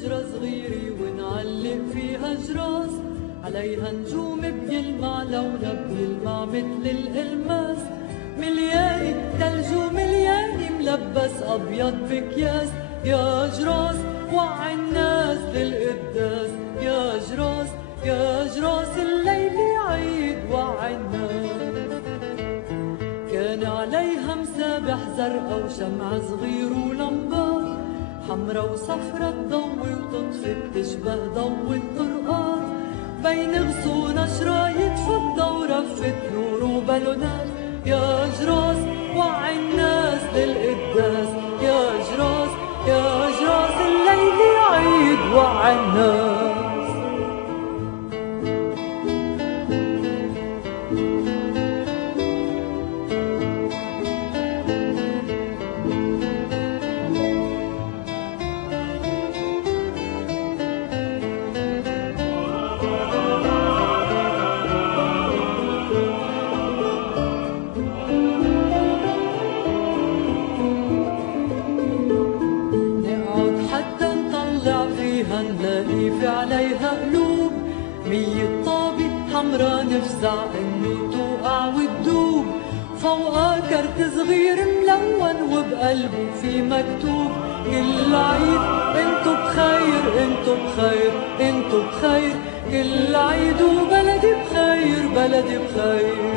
شجرة صغيرة ونعلق فيها جراس، عليها نجوم بيلمع لونها بيلمع مثل الألماس، ملياني تلج وملياني ملبس أبيض بكياس. يا جراس وعي الناس للقداس، يا جراس يا جراس الليلة عيد وعي الناس. كان عليها مسابح زرقا وشمع صغير ولمبات، حمرا وصفرا تضوي وتطفي بتشبه ضوء الطرقات، بين غصون شرايط فضة ورفة نور وبالونات. يا جراس وعي الناس للقداس، يا جراس يا جراس الليلة عيد وعي الناس. نلاقي في عليها قلوب 100 طابة حمرا، نفزع انه توقع وتدوب، فوقها كرت صغير ملون وبقلبه في مكتوب كل عيد انتو بخير انتو بخير انتو بخير، كل عيد وبلدي بخير بلدي بخير.